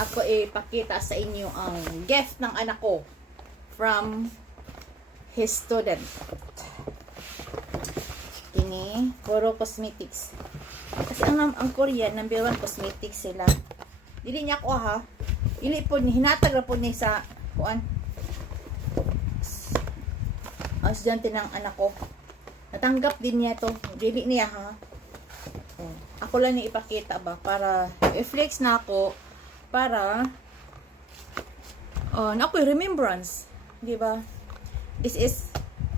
ako ipakita sa inyo ang gift ng anak ko from his student. Kini, puro cosmetics. Kasi ang Korean, number 1 cosmetics sila. Dili niya ako ha. Dili po ni hinatag ra po niya sa kuan. Ang estudyante ng anak ko. Natanggap din niya to. Dili niya ha. Ako lang ni ipakita ba para i-flex na ako para na ako remembrance, di ba? This is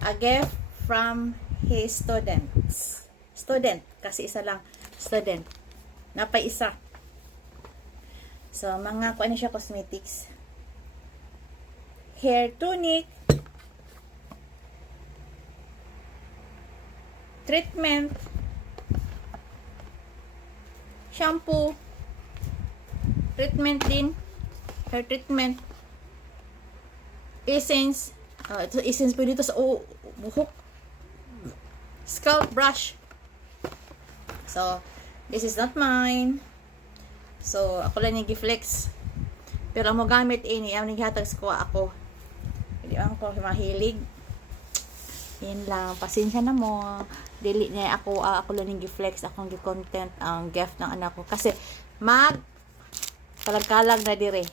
a gift from his students. Student kasi isa lang student. Napay isa. So mga kuan siya cosmetics. Hair tonic, treatment, shampoo, treatment din, hair treatment, essence, ito essence po dito sa buhok, scalp brush. So, this is not mine. So, ako lang yung giflex. Pero ang mo gamit ini, ang naghatag ko ako. Hindi ako mahilig. Yan lang, pasensya na mo. Dili niya ako lang yung giflex, akong gi-content ang gift ng anak ko kasi kalag-kalag na dire.